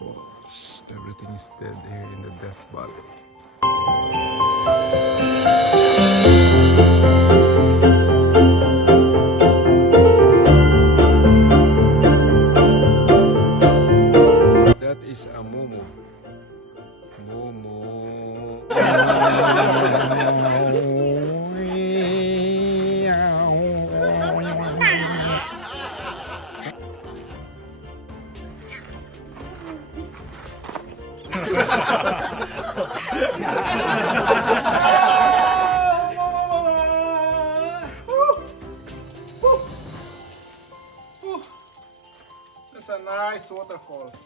waterfalls. Everything is dead here in the Death Valley. That is a Momo. That's a nice waterfalls.